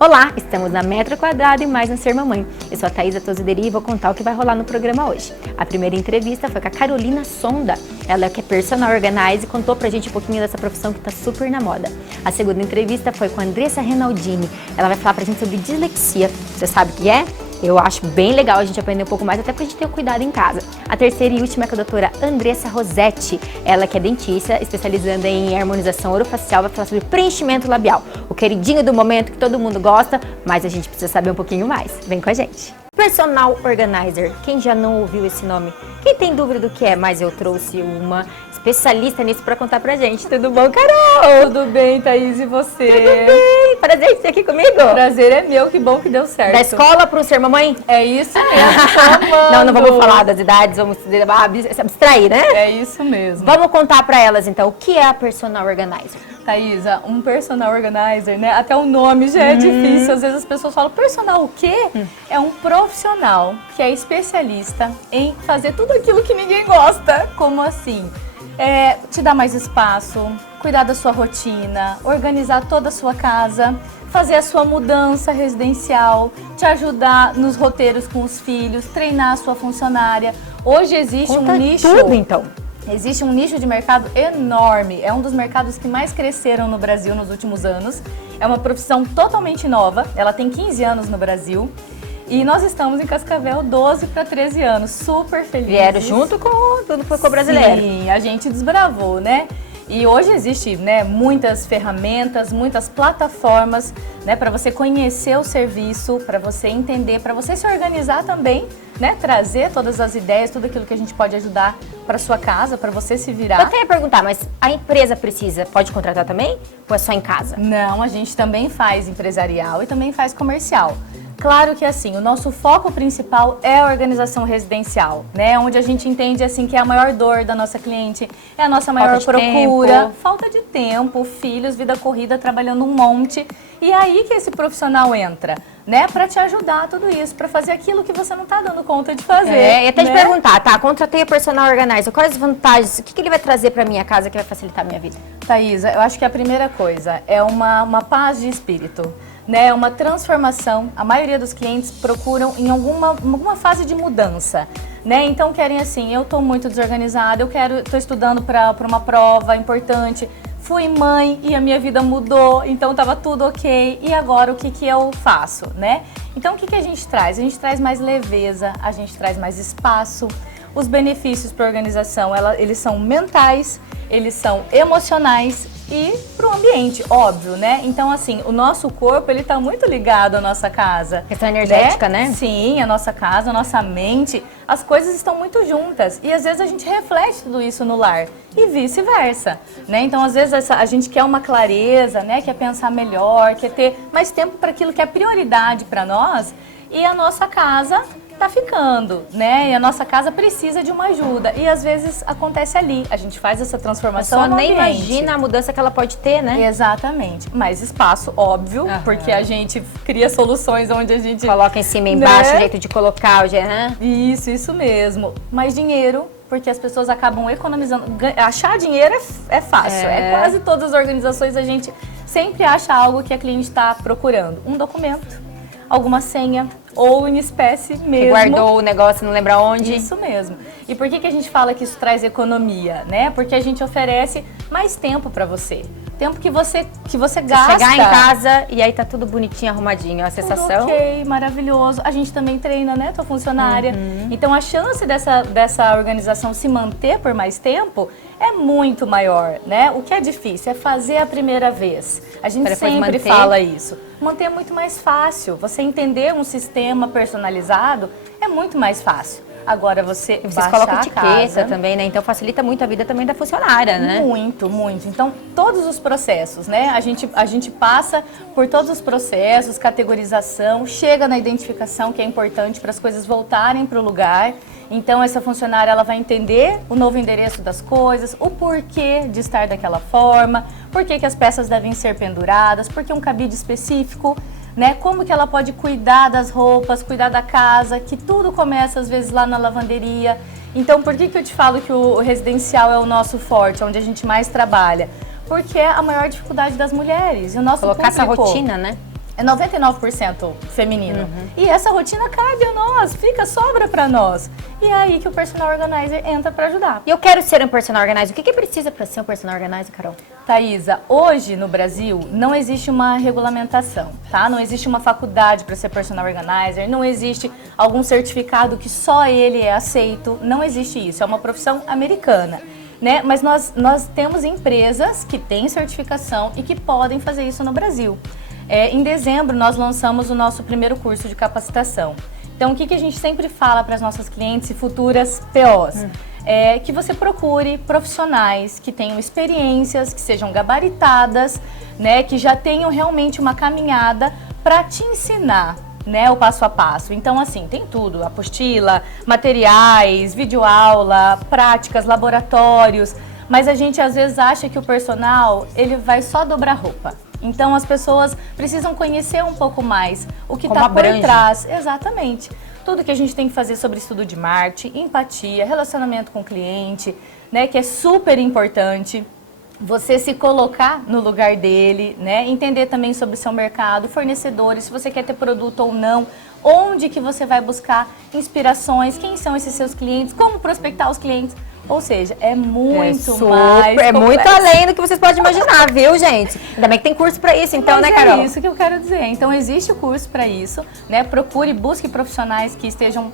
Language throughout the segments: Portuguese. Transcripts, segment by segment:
Olá, estamos na Metro Quadrado e mais no Ser Mamãe. Eu sou a Thaisa Tozideri e vou contar o que vai rolar no programa hoje. A primeira entrevista foi com a Carolina Sonda. Ela é que é personal organizer e contou pra gente um pouquinho dessa profissão que tá super na moda. A segunda entrevista foi com a Andressa Renaldini. Ela vai falar pra gente sobre dislexia. Você sabe o que é? Eu acho bem legal a gente aprender um pouco mais, até pra gente ter o cuidado em casa. A terceira e última é com a doutora Andressa Rosetti. Ela que é dentista, especializando em harmonização orofacial, vai falar sobre preenchimento labial. O queridinho do momento que todo mundo gosta, mas a gente precisa saber um pouquinho mais. Vem com a gente. Personal Organizer. Quem já não ouviu esse nome? Quem tem dúvida do que é? Mas eu trouxe uma especialista nisso pra contar pra gente. Tudo bom, Carol? Tudo bem, Thaís, e você? Tudo bem. Prazer de ter aqui comigo. Prazer é meu, que bom que deu certo. Da escola pro Ser Mamãe? É isso mesmo, Não vamos falar das idades, vamos abstrair, né? É isso mesmo. Vamos contar pra elas, então, o que é a Personal Organizer? Thaisa, um personal organizer, né? Até o nome já é difícil. Às vezes as pessoas falam, personal o quê? É um profissional que é especialista em fazer tudo aquilo que ninguém gosta. Como assim? Te dar mais espaço, cuidar da sua rotina, organizar toda a sua casa, fazer a sua mudança residencial, te ajudar nos roteiros com os filhos, treinar a sua funcionária. Hoje existe Conta um nicho... tudo, então. Existe um nicho de mercado enorme, é um dos mercados que mais cresceram no Brasil nos últimos anos. É uma profissão totalmente nova, ela tem 15 anos no Brasil. E nós estamos em Cascavel 12 para 13 anos, super felizes. Vieram junto com tudo que ficou brasileiro. Sim, a gente desbravou, né? E hoje existe, né, muitas ferramentas, muitas plataformas, né, para você conhecer o serviço, para você entender, para você se organizar também, né, trazer todas as ideias, tudo aquilo que a gente pode ajudar para sua casa, para você se virar. Eu até ia perguntar, mas a empresa pode contratar também? Ou é só em casa? Não, a gente também faz empresarial e também faz comercial. Claro que assim, o nosso foco principal é a organização residencial, né? Onde a gente entende assim que é a maior dor da nossa cliente, é a nossa maior procura, falta de tempo, filhos, vida corrida, trabalhando um monte. E é aí que esse profissional entra, né? Para te ajudar a tudo isso, para fazer aquilo que você não tá dando conta de fazer. E até te perguntar, tá? Contratei a Personal Organizer, quais as vantagens? O que ele vai trazer para minha casa que vai facilitar a minha vida? Thaisa, eu acho que a primeira coisa é uma paz de espírito. Né, uma transformação. A maioria dos clientes procuram em alguma fase de mudança, né? Então querem assim, eu estou muito desorganizada, estou estudando para uma prova importante, fui mãe e a minha vida mudou, então estava tudo ok, e agora o que eu faço, né? Então o que a gente traz? A gente traz mais leveza, a gente traz mais espaço. Os benefícios para a organização, eles são mentais, eles são emocionais e para o ambiente, óbvio, né? Então, assim, o nosso corpo, ele tá muito ligado à nossa casa. Questão energética, né? Sim, a nossa casa, a nossa mente, as coisas estão muito juntas. E às vezes a gente reflete tudo isso no lar e vice-versa, né? Então, às vezes a gente quer uma clareza, né? Quer pensar melhor, quer ter mais tempo para aquilo que é prioridade para nós e a nossa casa tá ficando, né? E a nossa casa precisa de uma ajuda. E às vezes acontece ali. A gente faz essa transformação no nem ambiente. imagina a mudança que ela pode ter, né? Exatamente. Mais espaço, óbvio, porque a gente cria soluções onde a gente... Coloca em cima e embaixo, o jeito de colocar, né? Isso mesmo. Mais dinheiro, porque as pessoas acabam economizando. Achar dinheiro é fácil. É quase todas as organizações, a gente sempre acha algo que a cliente está procurando. Um documento, alguma senha, ou em espécie mesmo. Que guardou o negócio, não lembra onde. Isso mesmo. E por que a gente fala que isso traz economia, né? Porque a gente oferece mais tempo para você. Tempo que você gasta. Chegar em casa e aí tá tudo bonitinho, arrumadinho. A sensação... Tudo ok, maravilhoso. A gente também treina, né, tua funcionária. Então a chance dessa organização se manter por mais tempo é muito maior, né? O que é difícil é fazer a primeira vez. A gente sempre fala isso. Manter é muito mais fácil. Você entender um sistema personalizado é muito mais fácil. Agora vocês colocam etiqueta também, né? Então facilita muito a vida também da funcionária, né? Muito, muito. Então todos os processos, né? A gente passa por todos os processos, categorização, chega na identificação, que é importante para as coisas voltarem para o lugar. Então essa funcionária ela vai entender o novo endereço das coisas, o porquê de estar daquela forma, por que as peças devem ser penduradas, por que um cabide específico, né? Como que ela pode cuidar das roupas, cuidar da casa, que tudo começa às vezes lá na lavanderia. Então por que eu te falo que o residencial é o nosso forte, onde a gente mais trabalha? Porque é a maior dificuldade das mulheres. E o nosso colocar público, essa rotina, né? é 99% feminino. E essa rotina cabe a nós, sobra pra nós. E é aí que o personal organizer entra pra ajudar. E eu quero ser um personal organizer. O que precisa para ser um personal organizer, Carol? Thaisa, hoje no Brasil não existe uma regulamentação, tá? Não existe uma faculdade para ser personal organizer, não existe algum certificado que só ele é aceito, não existe isso, é uma profissão americana. Né? Mas nós temos empresas que têm certificação e que podem fazer isso no Brasil. Em dezembro, nós lançamos o nosso primeiro curso de capacitação. Então, o que a gente sempre fala para as nossas clientes e futuras POs? É que você procure profissionais que tenham experiências, que sejam gabaritadas, né? Que já tenham realmente uma caminhada para te ensinar, né, o passo a passo. Então, assim, tem tudo, apostila, materiais, videoaula, práticas, laboratórios, mas a gente às vezes acha que o personal, ele vai só dobrar roupa. Então, as pessoas precisam conhecer um pouco mais o que está por trás. Exatamente. Tudo que a gente tem que fazer sobre estudo de marketing, empatia, relacionamento com o cliente, né, que é super importante. Você se colocar no lugar dele, né? Entender também sobre o seu mercado, fornecedores, se você quer ter produto ou não, onde que você vai buscar inspirações, quem são esses seus clientes, como prospectar os clientes. Ou seja, é muito mais complexo. É muito além do que vocês podem imaginar, viu, gente? Ainda bem que tem curso pra isso, então, né, Carol? É isso que eu quero dizer. Então, existe o curso pra isso, né? Procure, busque profissionais que estejam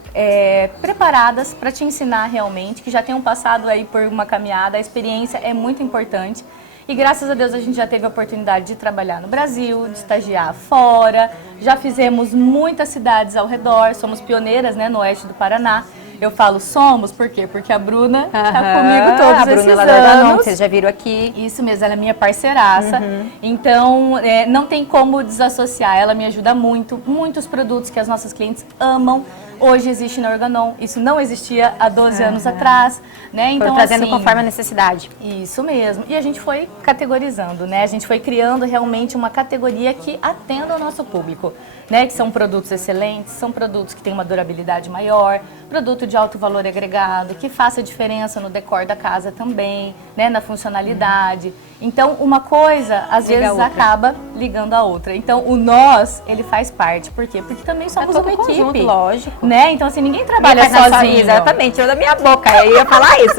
preparadas pra te ensinar realmente, que já tenham passado aí por uma caminhada. A experiência é muito importante. E graças a Deus a gente já teve a oportunidade de trabalhar no Brasil, de estagiar fora. Já fizemos muitas cidades ao redor, somos pioneiras, né, no oeste do Paraná. Eu falo somos, por quê? Porque a Bruna tá comigo todos esses anos. A Bruna não, vocês já viram aqui. Isso mesmo, ela é minha parceiraça. Então, não tem como desassociar. Ela me ajuda muito. Muitos produtos que as nossas clientes amam, hoje existe na Organon. Isso não existia há 12 anos atrás, né? Então, trazendo assim, conforme a necessidade. Isso mesmo. E a gente foi categorizando, né? A gente foi criando realmente uma categoria que atenda ao nosso público, né? Que são produtos excelentes, são produtos que têm uma durabilidade maior, produto de alto valor agregado, que faça diferença no decor da casa também, né? Na funcionalidade. Então, uma coisa, às vezes, acaba ligando a outra. Então, o nós, ele faz parte. Por quê? Porque também somos uma equipe. Conjunto, lógico. Né? Então, assim, ninguém trabalha sozinho. Exatamente, tirou da minha boca. Eu ia falar isso.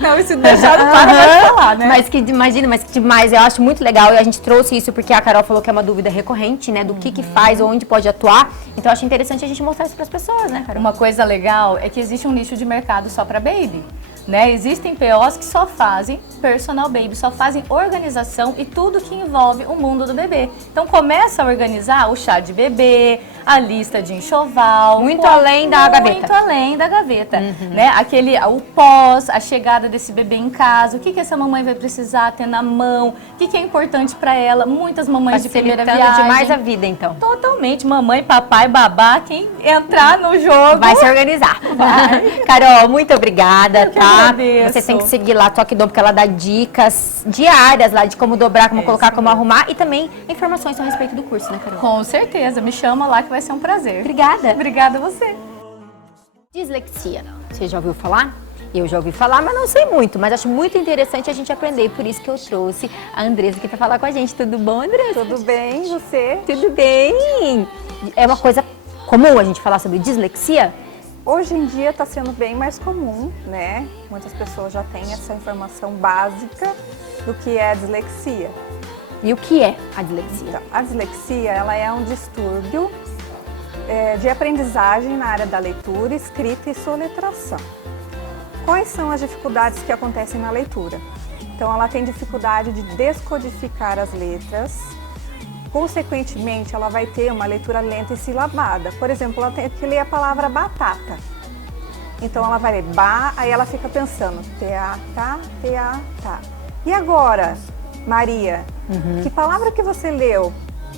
Não, isso deixar no para vai falar, né? Mas que, imagina, mas que demais. Eu acho muito legal. E a gente trouxe isso porque a Carol falou que é uma dúvida recorrente, né? Do que faz, onde pode atuar. Então, eu acho interessante a gente mostrar isso para as pessoas, né, Carol? Uma coisa legal é que existe um nicho de mercado só para baby. Né? Existem POs que só fazem personal baby, só fazem organização e tudo que envolve o mundo do bebê. Então começa a organizar o chá de bebê, a lista de enxoval. Muito além da gaveta. Muito além da gaveta. Né? O pós, a chegada desse bebê em casa, o que essa mamãe vai precisar ter na mão, o que é importante para ela. Muitas mamães de primeira viagem. Demais a vida, então. Totalmente. Mamãe, papai, babá, quem entrar no jogo vai se organizar. Vai. Carol, muito obrigada, tá? Agradeço. Você tem que seguir lá a Toque Dom, porque ela dá dicas diárias lá de como dobrar, como colocar, como arrumar e também informações a respeito do curso, né, Carol? Com certeza, me chama lá que vai ser um prazer. Obrigada. Obrigada a você. Dislexia, você já ouviu falar? Eu já ouvi falar, mas não sei muito, mas acho muito interessante a gente aprender, por isso que eu trouxe a Andressa aqui para falar com a gente. Tudo bom, Andressa? Tudo bem, você? Tudo bem. É uma coisa comum a gente falar sobre dislexia? Hoje em dia está sendo bem mais comum, né? Muitas pessoas já têm essa informação básica do que é a dislexia. E o que é a dislexia? Então, a dislexia ela é um distúrbio de aprendizagem na área da leitura, escrita e soletração. Quais são as dificuldades que acontecem na leitura? Então, ela tem dificuldade de descodificar as letras. Consequentemente, ela vai ter uma leitura lenta e silabada. Por exemplo, ela tem que ler a palavra batata. Então, ela vai ler ba, aí ela fica pensando T-A-T-A, T-A-T-A. E agora, Maria, que palavra que você leu?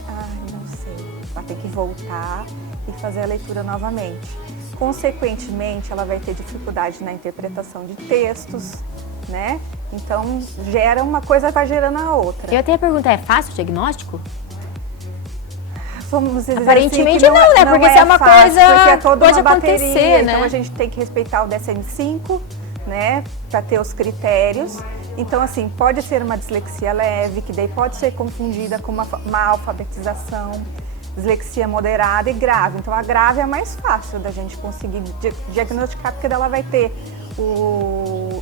Ai, não sei. Vai ter que voltar e fazer a leitura novamente. Consequentemente, ela vai ter dificuldade na interpretação de textos, né? Então, gera uma coisa, vai gerando a outra. Eu até ia perguntar, é fácil o diagnóstico? Vamos dizer aparentemente assim, não, né? Porque isso é uma fácil, coisa porque é toda pode uma acontecer, bateria, né? Então a gente tem que respeitar o DSM-5, né? Para ter os critérios. Então, assim, pode ser uma dislexia leve, que daí pode ser confundida com uma má alfabetização. dislexia moderada e grave. Então a grave é mais fácil da gente conseguir diagnosticar, porque ela vai ter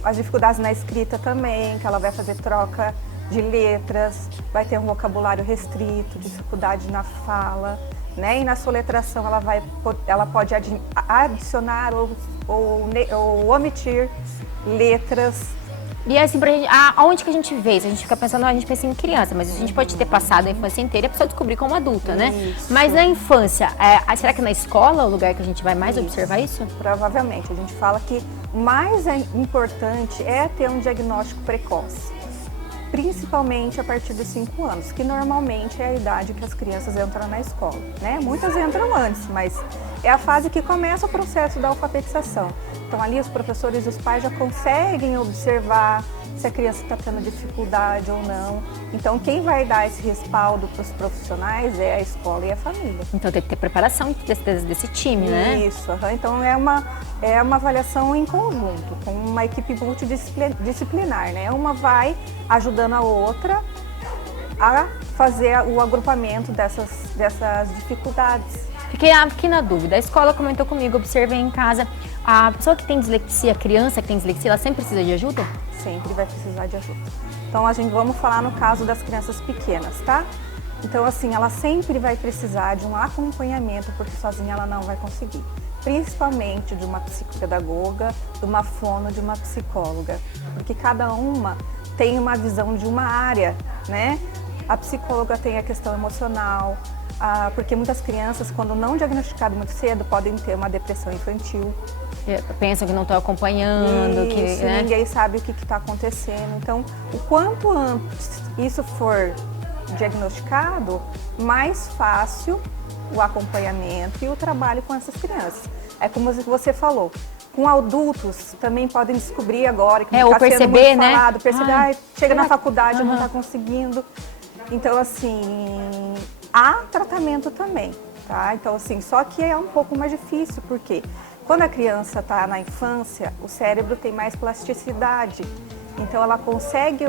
as dificuldades na escrita também, que ela vai fazer troca de letras, vai ter um vocabulário restrito, dificuldade na fala, né? E na soletração ela pode adicionar ou omitir letras. E assim, pra gente, aonde que a gente vê isso? A gente fica pensando, a gente pensa em criança, mas a gente pode ter passado a infância inteira e a pessoa descobrir como adulta, né? Isso. Mas na infância, será que na escola é o lugar que a gente vai mais observar isso? Provavelmente. A gente fala que o mais importante é ter um diagnóstico precoce, principalmente a partir dos 5 anos, que normalmente é a idade que as crianças entram na escola, né? Muitas entram antes, mas é a fase que começa o processo da alfabetização. Então ali os professores e os pais já conseguem observar se a criança está tendo dificuldade ou não. Então quem vai dar esse respaldo para os profissionais é a escola e a família. Então tem que ter preparação desse time, né? Isso, então é uma avaliação em conjunto, com uma equipe multidisciplinar, né? Uma vai ajudando a outra a fazer o agrupamento dessas dificuldades. Fiquei na dúvida, a escola comentou comigo, observei em casa, a pessoa que tem dislexia, a criança que tem dislexia, ela sempre precisa de ajuda? Sempre vai precisar de ajuda. Então vamos falar no caso das crianças pequenas, tá? Então assim, ela sempre vai precisar de um acompanhamento, porque sozinha ela não vai conseguir. Principalmente de uma psicopedagoga, de uma fono, de uma psicóloga. Porque cada uma tem uma visão de uma área, né? A psicóloga tem a questão emocional, porque muitas crianças, quando não diagnosticado muito cedo, podem ter uma depressão infantil. Pensam que não estão acompanhando, isso, né? Ninguém sabe o que está acontecendo. Então, o quanto antes isso for diagnosticado, mais fácil o acompanhamento e o trabalho com essas crianças. É como você falou, com adultos também podem descobrir agora que ou está sendo perceber, muito né? falado, perceber, chega na faculdade, não está conseguindo. Então, assim, há tratamento também, tá? Então, assim, só que é um pouco mais difícil, porque quando a criança está na infância, o cérebro tem mais plasticidade. Então, ela consegue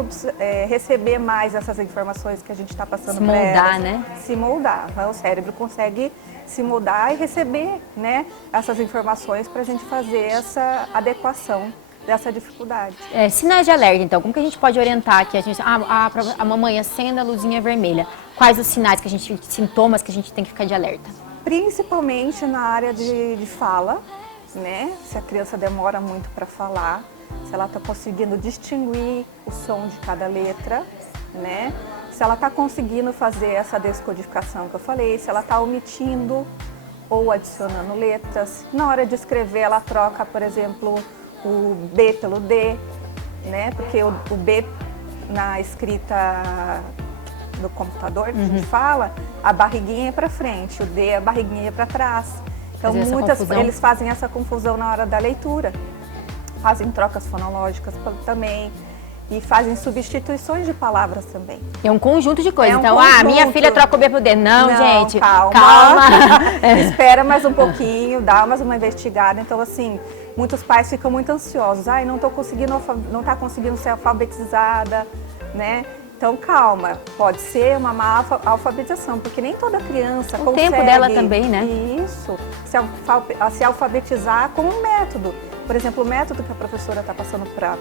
receber mais essas informações que a gente está passando para ela. Se moldar, né? Se moldar. O cérebro consegue se moldar e receber, né, essas informações para a gente fazer essa adequação dessa dificuldade. Sinais de alerta, então, como que a gente pode orientar que a mamãe acenda a luzinha vermelha? Quais os sinais sintomas que a gente tem que ficar de alerta? Principalmente na área de fala, né? Se a criança demora muito para falar, se ela está conseguindo distinguir o som de cada letra, né? Se ela está conseguindo fazer essa descodificação que eu falei, se ela está omitindo ou adicionando letras. Na hora de escrever, ela troca, por exemplo, o B pelo D, né? Porque o B na escrita do computador, que a gente fala, a barriguinha é para frente, o D, a barriguinha é para trás. Então, eles fazem essa confusão na hora da leitura. Fazem trocas fonológicas também e fazem substituições de palavras também. É um conjunto de coisas. Então, conjunto. Minha filha troca o B pro D. Não, gente, calma. Espera mais um pouquinho, dá mais uma investigada. Então, assim, muitos pais ficam muito ansiosos. Não está conseguindo ser alfabetizada, né? Então, calma, pode ser uma má alfabetização, porque nem toda criança consegue... O tempo dela também, né? Isso, se alfabetizar com um método. Por exemplo, o método que a professora está passando para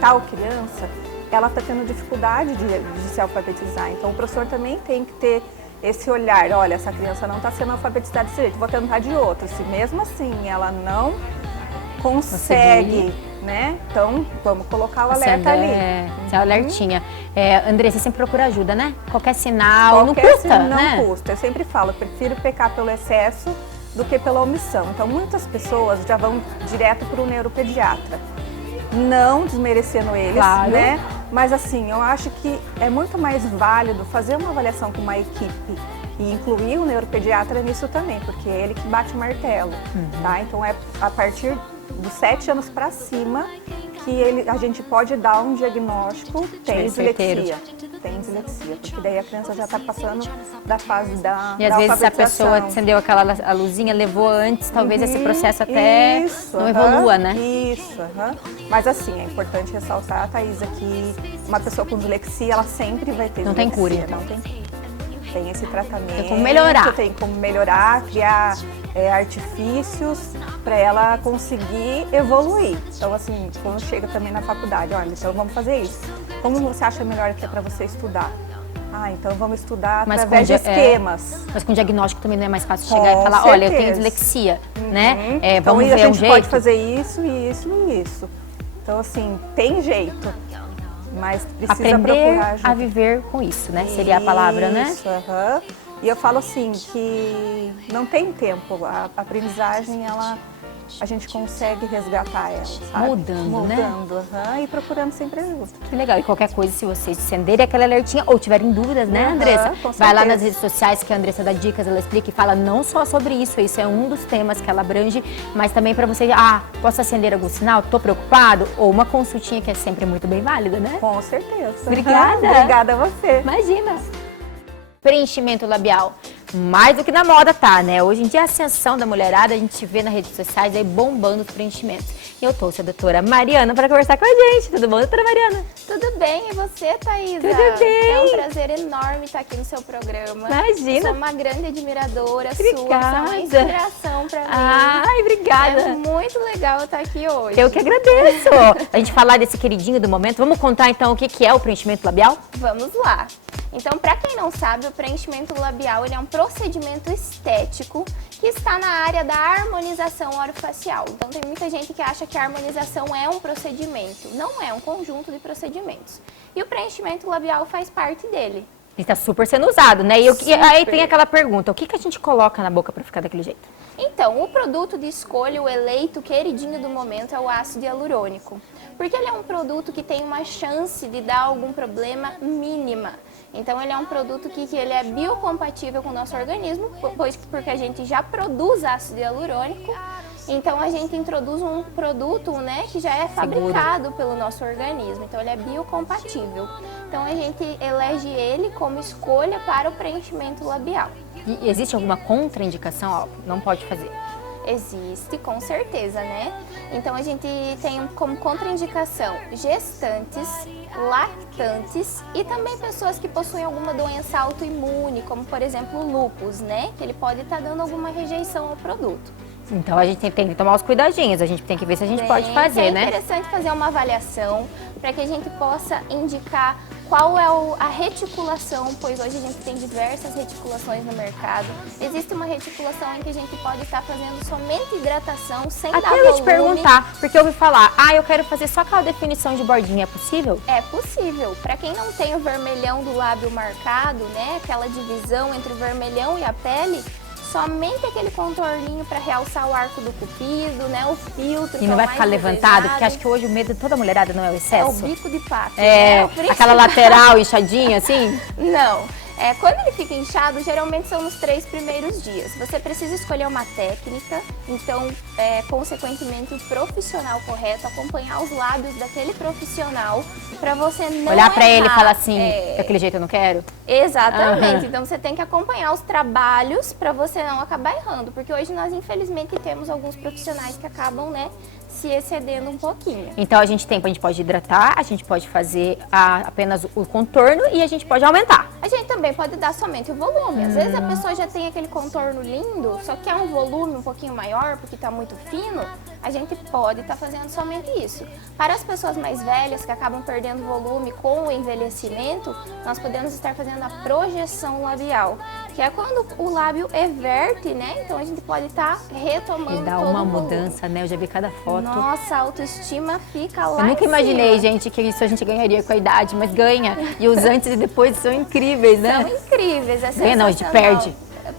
tal criança, ela está tendo dificuldade de se alfabetizar. Então, o professor também tem que ter esse olhar. Olha, essa criança não está sendo alfabetizada desse jeito, vou tentar de outro. Se mesmo assim ela não consegue, né? Então, vamos colocar o alerta ali. Esse alertinha. Andressa, você sempre procura ajuda, né? Qualquer sinal, não custa, né? Não custa. Eu sempre falo, eu prefiro pecar pelo excesso do que pela omissão. Então, muitas pessoas já vão direto para o neuropediatra. Não desmerecendo eles, claro, né? Mas assim, eu acho que é muito mais válido fazer uma avaliação com uma equipe e incluir o neuropediatra nisso também, porque é ele que bate o martelo, tá? Então, é a partir dos 7 anos para cima que a gente pode dar um diagnóstico, tem dislexia, porque daí a criança já está passando da fase da E às vezes a pessoa acendeu a luzinha, levou antes, talvez esse processo até não evolua, né? Isso, Mas assim, é importante ressaltar, Thaisa, que uma pessoa com dislexia, ela sempre vai ter não dislexia. Tem cura, então. Não tem cura. Tem esse tratamento. Tem como melhorar. Tem como melhorar, criar artifícios para ela conseguir evoluir. Então, assim, quando chega também na faculdade, olha, então vamos fazer isso. Como você acha melhor que é para você estudar? Ah, então vamos estudar através de esquemas. Mas com diagnóstico também não é mais fácil chegar e falar, olha, eu tenho dislexia, né? Então, vamos ver a gente jeito. pode fazer isso, isso e isso. Então, assim, tem jeito, mas precisa aprender procurar ajuda. a viver com isso, né? Seria a palavra, né? Isso, E eu falo assim, que não tem tempo. A aprendizagem, a gente consegue resgatar ela, sabe? Mudando, né? Mudando, e procurando sempre ajuda. Que legal. E qualquer coisa, se vocês acenderem aquela alertinha ou tiverem dúvidas, né, Andressa? Vai lá nas redes sociais que a Andressa dá dicas, ela explica e fala não só sobre isso, isso é um dos temas que ela abrange, mas também para você, posso acender algum sinal? Tô preocupado? Ou uma consultinha que é sempre muito bem válida, né? Com certeza. Obrigada. Obrigada a você. Imagina. Preenchimento labial. Mais do que na moda tá, né? Hoje em dia a ascensão da mulherada, a gente vê nas redes sociais aí bombando os preenchimentos. E eu trouxe a doutora Mariana para conversar com a gente. Tudo bom, doutora Mariana? Tudo bem, e você, Thaisa? Tudo bem. É um prazer enorme estar aqui no seu programa. Imagina. Sou uma grande admiradora Obrigada. sua, você é uma inspiração para mim. Ai, obrigada. É muito legal estar aqui hoje. Eu que agradeço. A gente falar desse queridinho do momento, vamos contar então o que é o preenchimento labial? Vamos lá. Então, para quem não sabe, o preenchimento labial ele é um procedimento estético que está na área da harmonização orofacial. Então, tem muita gente que acha que a harmonização é um procedimento. Não é, um conjunto de procedimentos. E o preenchimento labial faz parte dele. Ele está super sendo usado, né? E aí tem aquela pergunta, o que a gente coloca na boca para ficar daquele jeito? Então, o produto de escolha, o eleito queridinho do momento é o ácido hialurônico. Porque ele é um produto que tem uma chance de dar algum problema mínima. Então, ele é um produto que ele é biocompatível com o nosso organismo, porque a gente já produz ácido hialurônico. Então, a gente introduz um produto, né, que já é fabricado pelo nosso organismo. Então, ele é biocompatível. Então, a gente elege ele como escolha para o preenchimento labial. E existe alguma contraindicação? Não pode fazer. Existe, com certeza, né? Então, a gente tem como contraindicação gestantes, lactantes e também pessoas que possuem alguma doença autoimune, como, por exemplo, o lúpus, né? Que ele pode estar dando alguma rejeição ao produto. Então, a gente tem que tomar os cuidadinhos, a gente tem que ver se a gente pode fazer, né? É interessante fazer uma avaliação para que a gente possa indicar qual é a reticulação, pois hoje a gente tem diversas reticulações no mercado. Existe uma reticulação em que a gente pode estar fazendo somente hidratação, sem dar volume. Até eu ia te perguntar, porque eu ouvi falar, eu quero fazer só aquela definição de bordinha, é possível? É possível. Para quem não tem o vermelhão do lábio marcado, né, aquela divisão entre o vermelhão e a pele, somente aquele contorninho para realçar o arco do cupido, né, o filtro. E não vai ficar levantado, porque acho que hoje o medo de toda mulherada não é o excesso. É o bico de pato. É, né? aquela lateral inchadinha assim? Não. Quando ele fica inchado, geralmente são nos 3 primeiros dias. Você precisa escolher uma técnica, então, consequentemente, o profissional correto, acompanhar os lábios daquele profissional, para você não olhar para ele e falar assim, daquele jeito eu não quero? Exatamente. Então, você tem que acompanhar os trabalhos para você não acabar errando, porque hoje nós, infelizmente, temos alguns profissionais que acabam, né, se excedendo um pouquinho. Então, a gente pode hidratar, a gente pode fazer apenas o contorno e a gente pode aumentar. A gente também pode dar somente o volume. Às vezes a pessoa já tem aquele contorno lindo, só quer um volume um pouquinho maior porque está muito fino, a gente pode estar fazendo somente isso. Para as pessoas mais velhas que acabam perdendo volume com o envelhecimento, nós podemos estar fazendo a projeção labial, que é quando o lábio everte, né? Então a gente pode estar retomando e dá todo uma o volume. mudança, né? Eu já vi cada foto. Nossa, a autoestima fica lá. Eu nunca em imaginei, cima. gente, que isso a gente ganharia com a idade, mas ganha. E os antes e depois são incríveis, né? São incríveis, é ganha não, a gente perde.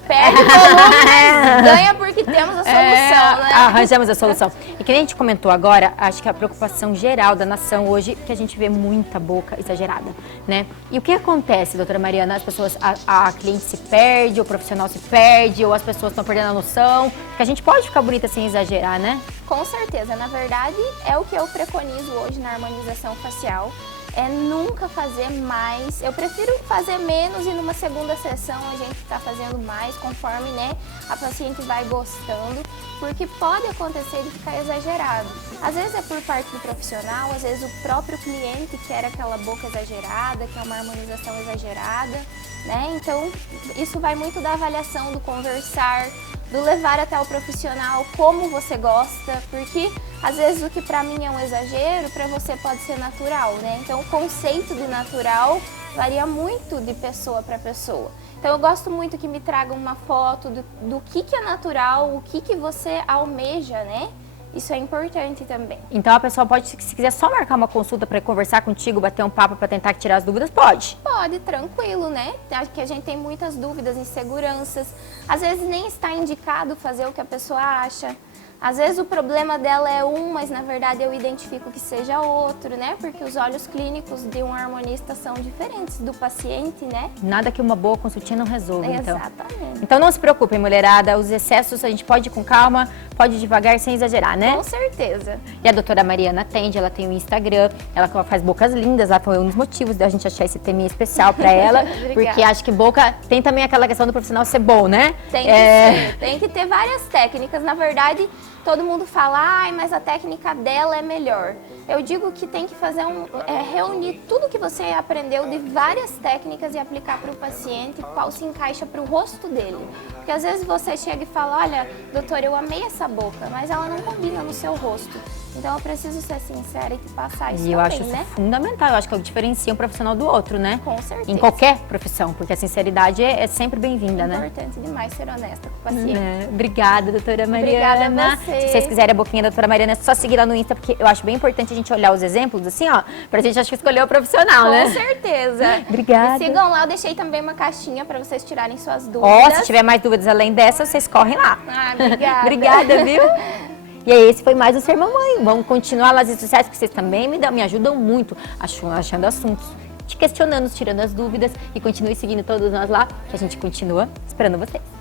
Perde volume, mas ganha porque temos a solução, né? Arranjamos a solução. E que nem a gente comentou agora, acho que a preocupação geral da nação hoje é que a gente vê muita boca exagerada, né? E o que acontece, doutora Mariana? As pessoas, a cliente se perde, o profissional se perde, ou as pessoas estão perdendo a noção, porque a gente pode ficar bonita sem exagerar, né? Com certeza, na verdade, é o que eu preconizo hoje na harmonização facial. é nunca fazer mais. Eu prefiro fazer menos e numa segunda sessão a gente tá fazendo mais, conforme, né, a paciente vai gostando, porque pode acontecer de ficar exagerado. Às vezes é por parte do profissional, às vezes o próprio cliente quer aquela boca exagerada, quer uma harmonização exagerada, né? Então, isso vai muito da avaliação, do conversar, do levar até o profissional como você gosta, porque às vezes o que para mim é um exagero, para você pode ser natural, né? Então o conceito de natural varia muito de pessoa para pessoa. Então eu gosto muito que me tragam uma foto do que é natural, o que você almeja, né? Isso é importante também. Então a pessoa pode, se quiser só marcar uma consulta para conversar contigo, bater um papo para tentar tirar as dúvidas, pode? Pode, tranquilo, né? Acho que a gente tem muitas dúvidas, inseguranças. Às vezes nem está indicado fazer o que a pessoa acha. Às vezes o problema dela é um, mas na verdade eu identifico que seja outro, né? Porque os olhos clínicos de um harmonista são diferentes do paciente, né? Nada que uma boa consultinha não resolva, então. Exatamente. Então não se preocupem, mulherada, os excessos a gente pode ir com calma, pode ir devagar sem exagerar, né? Com certeza. E a doutora Mariana atende, ela tem o Instagram, ela faz bocas lindas, lá foi um dos motivos da gente achar esse tema especial pra ela, porque acho que boca tem também aquela questão do profissional ser bom, né? Tem que ser, tem que ter várias técnicas, na verdade. Todo mundo fala, ai, mas a técnica dela é melhor. Eu digo que tem que fazer reunir tudo que você aprendeu de várias técnicas e aplicar para o paciente, qual se encaixa para o rosto dele. Porque às vezes você chega e fala, olha, doutor, eu amei essa boca, mas ela não combina no seu rosto. Então eu preciso ser sincera e te passar isso E eu também, acho isso né? fundamental, eu acho que diferencia um profissional do outro, né? Com certeza. Em qualquer profissão, porque a sinceridade é sempre bem-vinda, né? Importante demais ser honesta com o paciente. Obrigada, doutora Mariana. Obrigada a você. Se vocês quiserem a boquinha da doutora Mariana, é só seguir lá no Insta, porque eu acho bem importante a gente olhar os exemplos, assim, ó, pra gente, acho que escolher o profissional, né? Com certeza. Obrigada. Me sigam lá, eu deixei também uma caixinha para vocês tirarem suas dúvidas. Ó, se tiver mais dúvidas além dessa, vocês correm lá. Ah, obrigada. Obrigada, viu? E aí, esse foi mais o Ser Mamãe. Vamos continuar nas redes sociais, porque vocês também me ajudam muito achando assuntos, te questionando, tirando as dúvidas. E continue seguindo todos nós lá, que a gente continua esperando vocês.